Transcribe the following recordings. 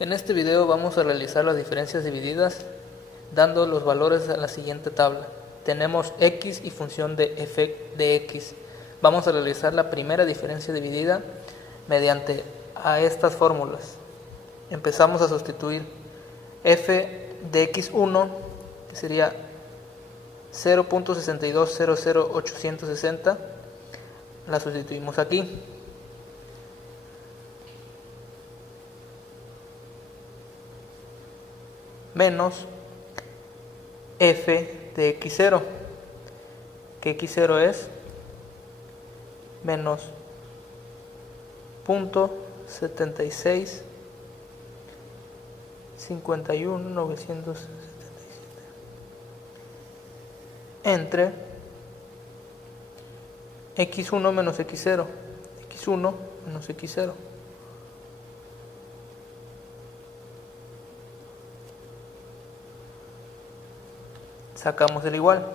En este video vamos a realizar las diferencias divididas dando los valores en la siguiente tabla. Tenemos x y función de f de x. Vamos a realizar la primera diferencia dividida mediante a estas fórmulas. Empezamos a sustituir f de x1, que sería 0.6200860, la sustituimos aquí. Menos f de x0, que x0 es menos 0.7651.977 entre x1 menos x0, x1 menos x0. Sacamos el igual,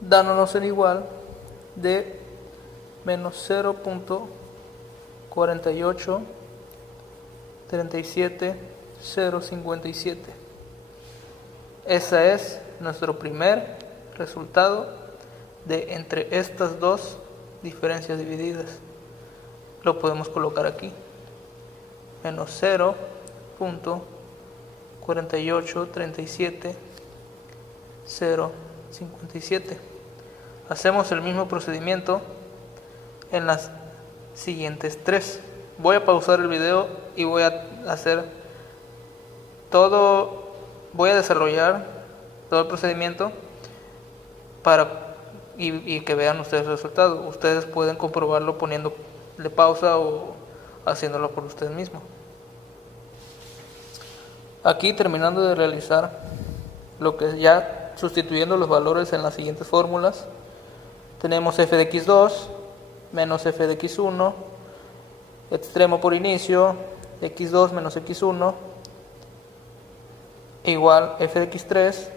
dándonos el igual de menos 0.4837057. Ese es nuestro primer resultado de entre estas dos diferencias divididas. Lo podemos colocar aquí, menos 0.4837057. Hacemos el mismo procedimiento en las siguientes tres. Voy a pausar el video y voy a hacer todo, voy a desarrollar todo el procedimiento y que vean ustedes el resultado. Ustedes pueden comprobarlo poniéndole pausa o haciéndolo por ustedes mismos. Aquí, terminando de realizar lo que ya sustituyendo los valores en las siguientes fórmulas, tenemos f de x2 menos f de x1, extremo por inicio, x2 menos x1, igual f de x3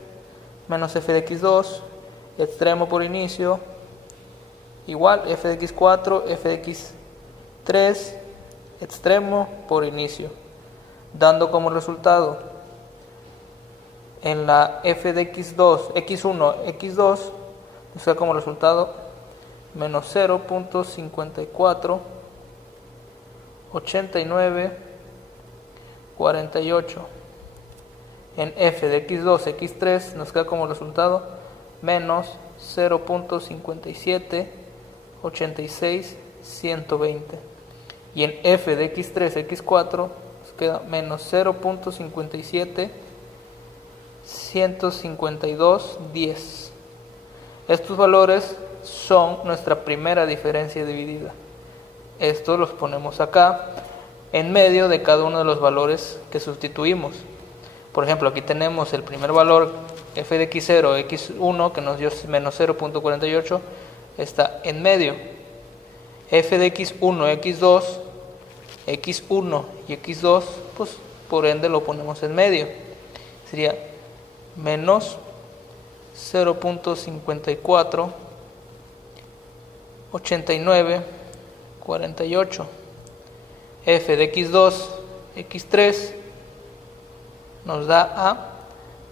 menos f de x2, extremo por inicio, igual f de x4, f de x3, extremo por inicio, dando como resultado en la f de x2, x1, x2, nos da como resultado menos 0.548948. En f de x2, x3 nos queda como resultado menos 0.5786.120. Y en f de x3, x4 nos queda menos 0.57.152.10. Estos valores son nuestra primera diferencia dividida. Estos los ponemos acá en medio de cada uno de los valores que sustituimos. Por ejemplo, aquí tenemos el primer valor f de x0, x1, que nos dio menos 0.48, está en medio. F de x1, x2, x1 y x2, pues por ende lo ponemos en medio. Sería menos 0.548948. F de x2, x3 nos da a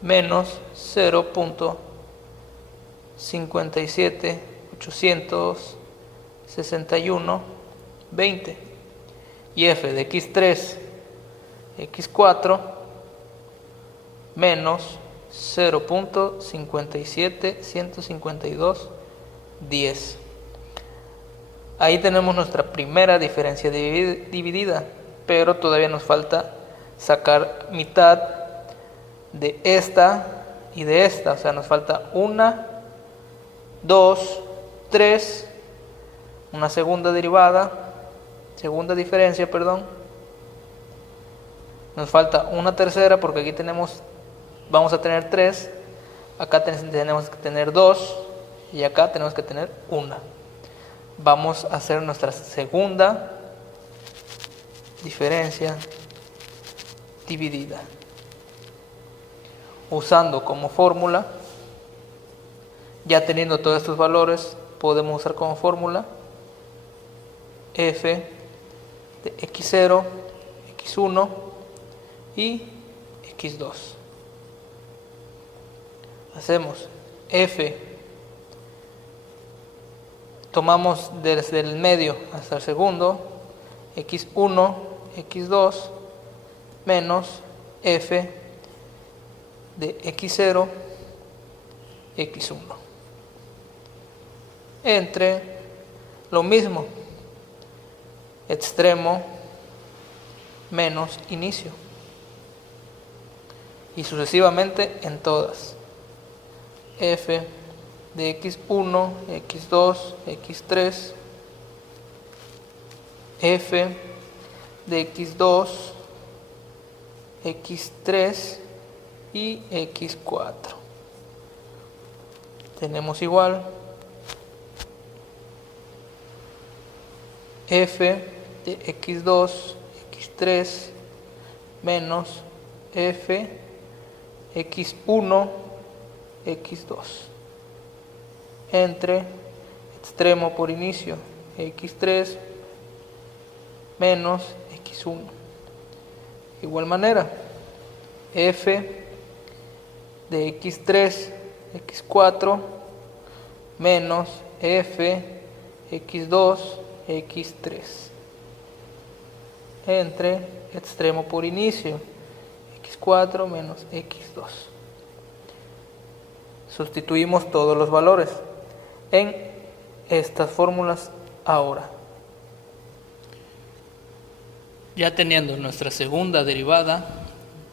menos 0.57.861.20. Y f de x3, x4 menos 0.57.152.10. Ahí tenemos nuestra primera diferencia dividida, pero todavía nos falta sacar mitad de esta y de esta. O sea, nos falta una, dos, tres, una segunda diferencia, nos falta una tercera, porque aquí vamos a tener 3, acá tenemos que tener 2 y acá tenemos que tener 1. Vamos a hacer nuestra segunda diferencia dividida. Usando como fórmula, ya teniendo todos estos valores, podemos usar como fórmula f de x0, x1 y x2. Hacemos f, tomamos desde el medio hasta el segundo, x1, x2, menos f de x0, x1. Entre lo mismo, extremo menos inicio. Y sucesivamente en todas. F de x1, x2, x3, f de x2, x3 y x4. Tenemos igual f de x2, x3 menos f x1, x2 entre extremo por inicio x3 menos x1. De igual manera, f de x3, x4 menos f x2, x3 entre extremo por inicio x4 menos x2. Sustituimos todos los valores en estas fórmulas ahora. Ya teniendo nuestra segunda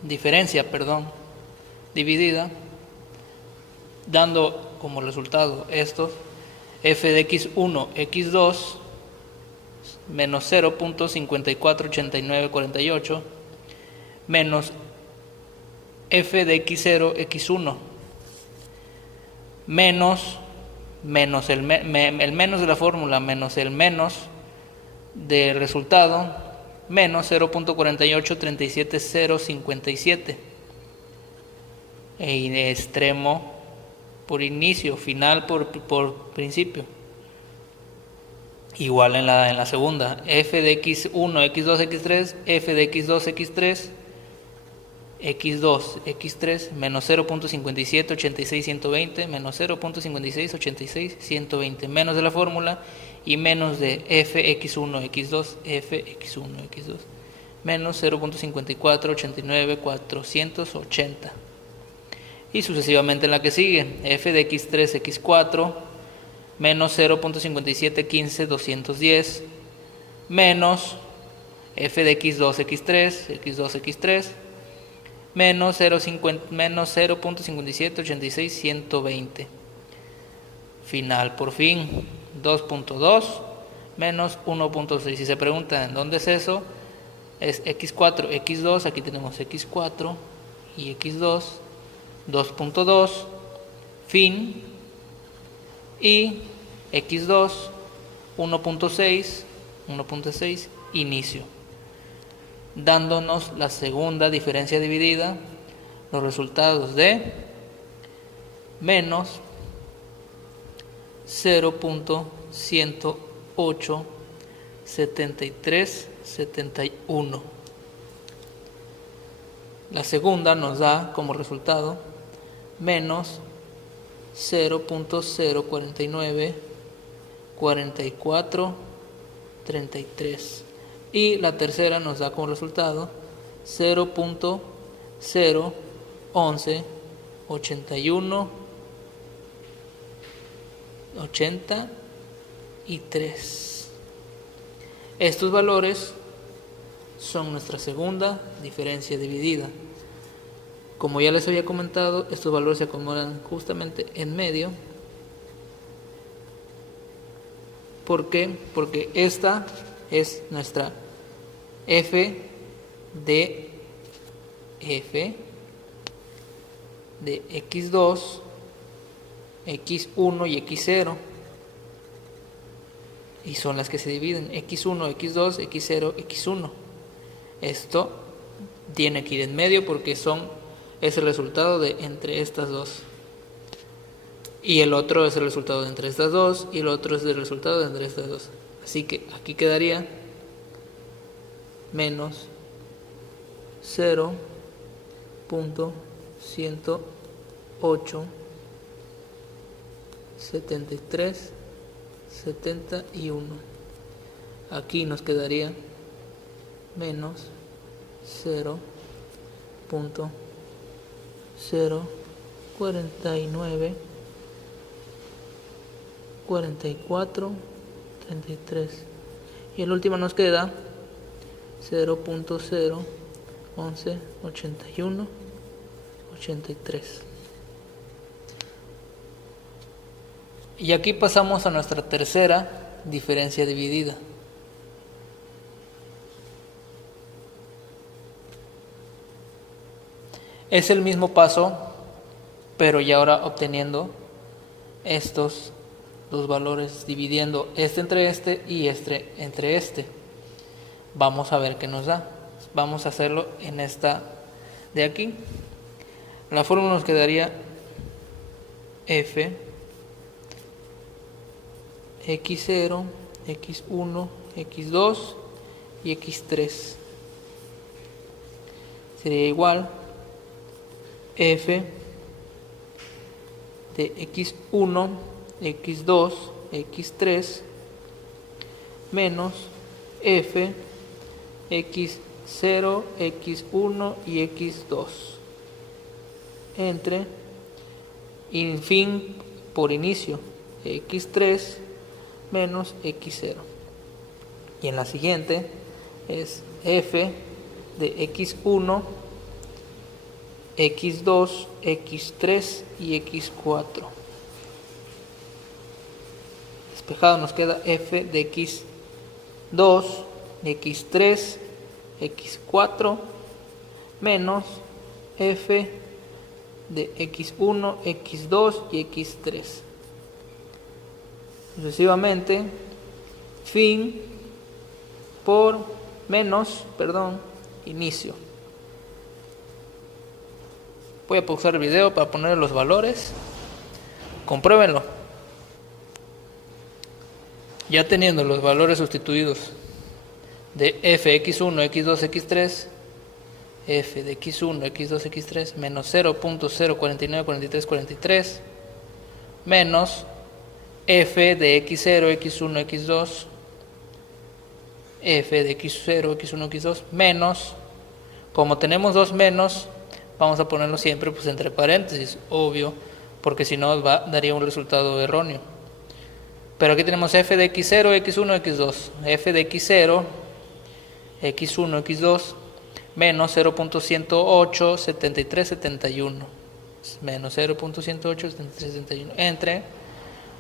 diferencia dividida, dando como resultado estos, f de x1, x2 menos 0.548948 menos f de x0, x1 menos el menos de la fórmula menos el menos del resultado menos 0.4837057 en extremo por inicio, final por principio. Igual en la segunda, f de x1, x2, x3, f de x2, x3, x2, x3, menos 0.578620, menos 0.568620, menos de la fórmula y menos de f x1, x2, f x1, x2, menos 0.5489480. Y sucesivamente en la que sigue, f de x3, x4, menos 0.5715.210 menos f de x2, x3, x2, x3 menos 0.57862120. Final por fin, 2.2 menos 1.6. Si se preguntan dónde es eso, es x4, x2, aquí tenemos x4 y x2, 2.2, fin, y x2, 1.6, inicio, dándonos la segunda diferencia dividida, los resultados de menos 0.1087371. La segunda nos da como resultado menos 0.0494433 y la tercera nos da como resultado 0.0118183. Estos valores son nuestra segunda diferencia dividida. Como ya les había comentado, estos valores se acomodan justamente en medio. ¿Por qué? Porque esta es nuestra f de x2, x1 y x0. Y son las que se dividen, x1, x2, x0, x1. Esto tiene que ir en medio porque es el resultado de entre estas dos. Y el otro es el resultado de entre estas dos. Y el otro es el resultado de entre estas dos. Así que aquí quedaría menos 0.0 0.1087371. Aquí nos quedaría menos 0.0494433, y el último nos queda 0.0118183. Y aquí pasamos a nuestra tercera diferencia dividida. Es el mismo paso, pero ya ahora obteniendo estos dos valores, dividiendo este entre este y este entre este. Vamos a ver qué nos da. Vamos a hacerlo en esta de aquí. La fórmula nos quedaría f x0, x1, x2 y x3 sería igual f de x1, x2, x3 menos f x0, x1 y x2 entre, y fin por inicio, x3 menos x0. Y en la siguiente es f de x1, x2, x3 y x4. Despejado nos queda f de x2, x3, x4 menos f de x1, x2 y x3. Sucesivamente, fin por menos, inicio. Voy a pausar el video para poner los valores. Compruébenlo. Ya teniendo los valores sustituidos de f x1, x2, x3, f de x1, x2, x3 menos 0.0494343 menos f de x0, x1, x2, f de x0, x1, x2 menos, como tenemos dos menos, vamos a ponerlo siempre pues entre paréntesis, obvio, porque si no daría un resultado erróneo. Pero aquí tenemos f de x0, x1, x2, f de x0, x1, x2 menos 0.1087371 menos 0.1087371 entre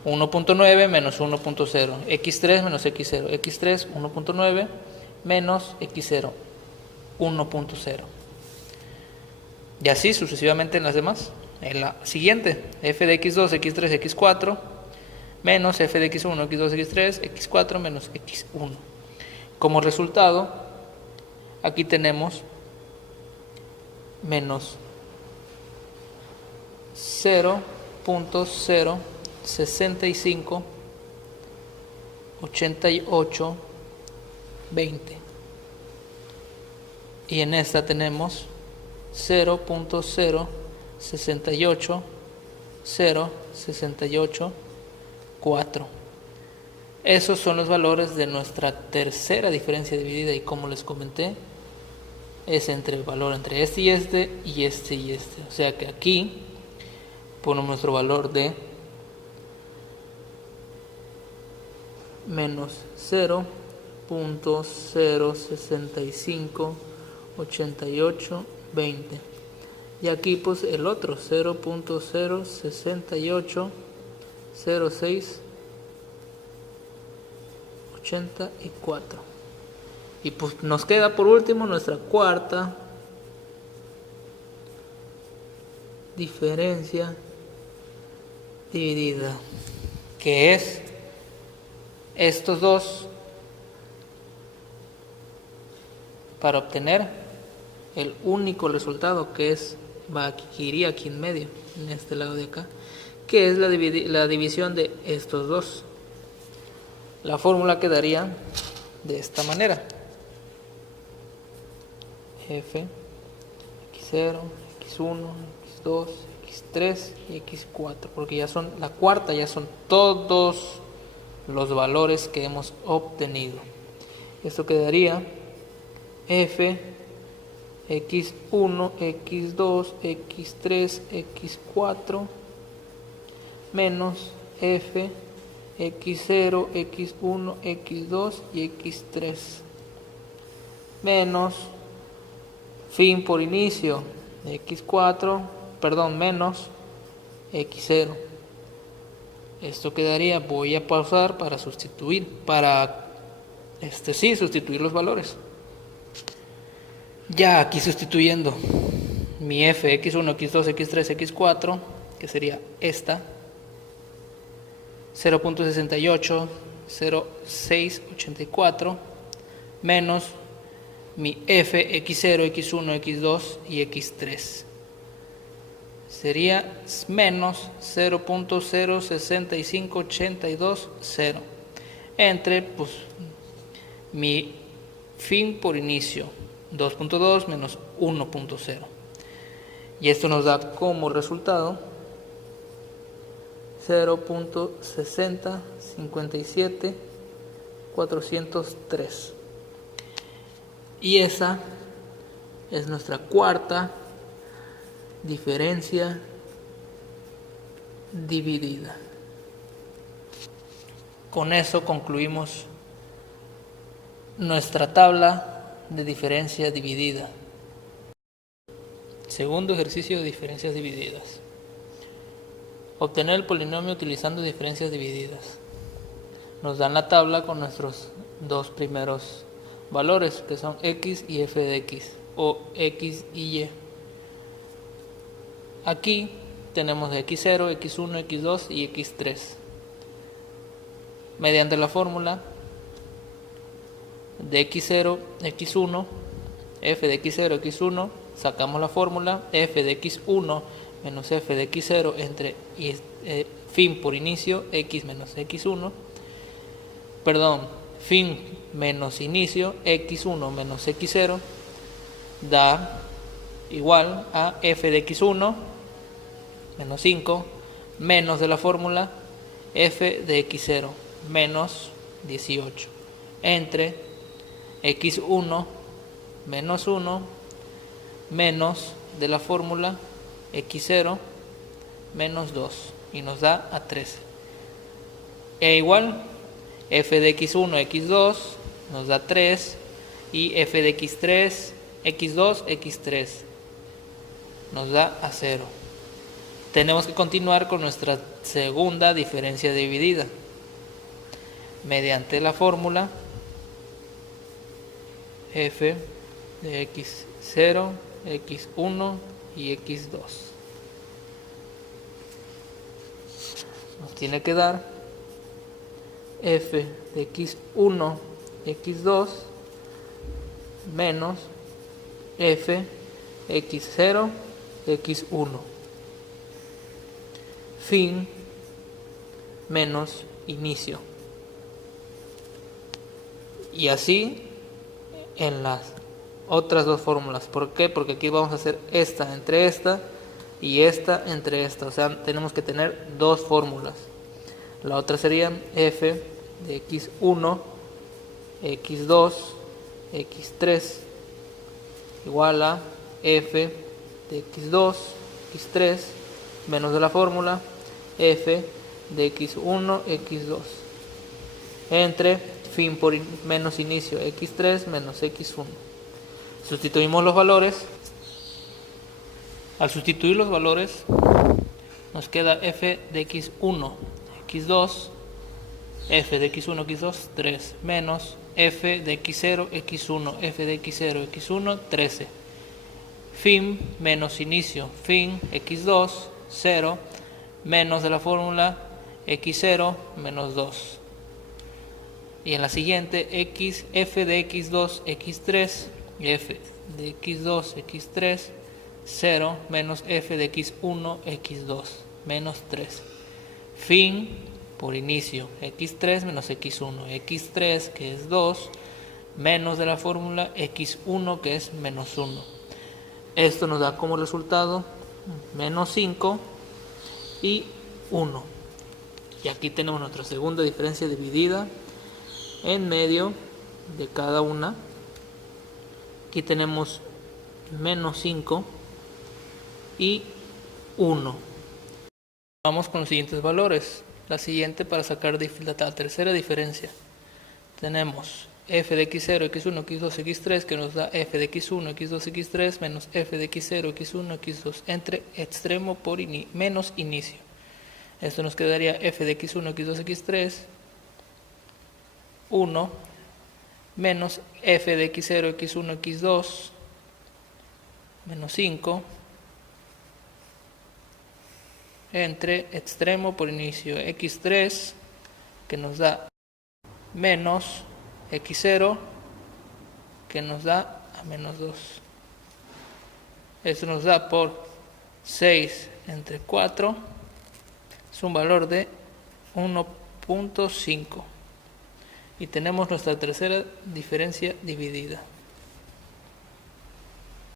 1.9 menos 1.0, x3 menos x0, x3 1.9 menos x0 1.0, y así sucesivamente en las demás. En la siguiente, f de x2, x3, x4 menos f de x1, x2, x3, x4 menos x1. Como resultado, aquí tenemos menos 0.0658820, y en esta tenemos 0.068068 4. Esos son los valores de nuestra tercera diferencia dividida, y como les comenté, es entre el valor entre este y este y este y este. O sea que aquí ponemos nuestro valor de menos 0.0658820, y aquí pues el otro 0.0680684, y pues nos queda por último nuestra cuarta diferencia dividida, que es estos dos, para obtener el único resultado que iría aquí en medio, en este lado de acá, que es la división de estos dos. La fórmula quedaría de esta manera: f x0, x1, x2, x3 y x4, porque ya son la cuarta, ya son todos los valores que hemos obtenido. Esto quedaría f x1, x2, x3, x4 menos f x0, x1, x2 y x3 menos fin por inicio x4, perdón, menos x0. Esto quedaría, voy a pausar para sustituir, sustituir los valores. Ya aquí sustituyendo mi f x1, x2, x3, x4, que sería esta, 0.680684 menos mi f x0, x1, x2 y x3 sería menos 0.065820 entre pues mi fin por inicio 2.2 menos 1.0, y esto nos da como resultado 0.6057403, y esa es nuestra cuarta diferencia dividida. Con eso concluimos nuestra tabla de diferencia dividida. Segundo ejercicio de diferencias divididas. Obtener el polinomio utilizando diferencias divididas. Nos dan la tabla con nuestros dos primeros valores, que son x y f de x, o x y y. Aquí tenemos x0, x1, x2 y x3. Mediante la fórmula de x0, x1, f de x0, x1, sacamos la fórmula f de x1 menos f de x0 entre fin por inicio x menos x1, perdón, fin menos inicio x1 menos x0 da igual a f de x1 menos 5 menos de la fórmula f de x0 menos 18 entre x1 menos 1 menos de la fórmula x0 menos 2, y nos da a 13. E igual f de x1, x2 nos da 3, y f de x3, x2, x3 nos da a 0. Tenemos que continuar con nuestra segunda diferencia dividida mediante la fórmula f de x0, x1 y x2. Nos tiene que dar f de x1, x2 menos f x0, x1, fin menos inicio, y así en las otras dos fórmulas. ¿Por qué? Porque aquí vamos a hacer esta entre esta y esta entre esta, o sea, tenemos que tener dos fórmulas. La otra sería f de x1, x2, x3 igual a f de x2, x3 menos de la fórmula f de x1, x2 entre fin por menos inicio x3 menos x1. Sustituimos los valores. Al sustituir los valores nos queda f de x1, x2, f de x1, x2, 3 menos f de x0, x1, f de x0, x1, 13. Fin menos inicio, fin x2, 0 menos de la fórmula x0 menos 2. Y en la siguiente f de x2, x3, f de x2, x3, 0 menos f de x1, x2 menos 3. Fin por inicio x3 menos x1, x3 que es 2 menos de la fórmula x1 que es menos 1. Esto nos da como resultado menos 5 y 1. Y aquí tenemos nuestra segunda diferencia dividida en medio de cada una. Aquí tenemos menos 5 y 1. Vamos con los siguientes valores. La siguiente para sacar la tercera diferencia. Tenemos f de x0, x1, x2, x3 que nos da f de x1, x2, x3 menos f de x0, x1, x2 entre extremo por menos inicio. Esto nos quedaría f de x1, x2, x3 1 menos f de x0, x1, x2 menos 5 entre extremo por inicio x3 que nos da menos x0 que nos da a menos 2. Esto nos da por 6 entre 4 es un valor de 1.5 y tenemos nuestra tercera diferencia dividida.